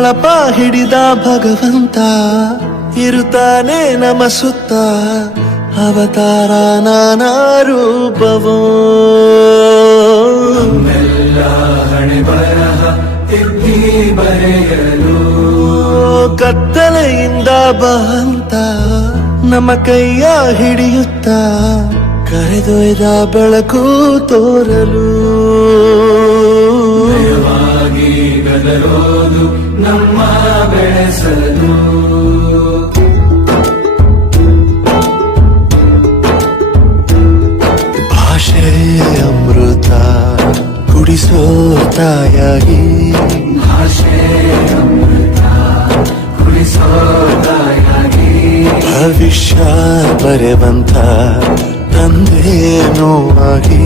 ಅಳಪ ಹಿಡಿದ ಭಗವಂತ ಇರುತ್ತಾನೆ ನಮ ಸುತ್ತ ಅವತಾರ ನಾನಾ ರೂಪವೋ ಹಣೆ ಬರಹ ತಿದ್ದಿ ಬರೆಯಲು ಕತ್ತಲೆಯಿಂದ ಬಂತ ನಮ್ಮ ಕೈಯ ಹಿಡಿಯುತ್ತ ಕರೆದೊಯ್ದ ಬೆಳಕು ತೋರಲು ಭಯವಾಗಿ ಗದರೋದು ನಮ್ಮ ಬೆಳೆಸಲು ಭಾಷೆ ಅಮೃತ ಕುಡಿಸೋ ತಾಯಾಗಿ ಭಾಷೆ ಅಮೃತ ಕುಡಿಸೋ ತಾಯಾಗಿ ಭವಿಷ್ಯ ಬರೆವಂತ ತಂದೆ ನೋವಾಗಿ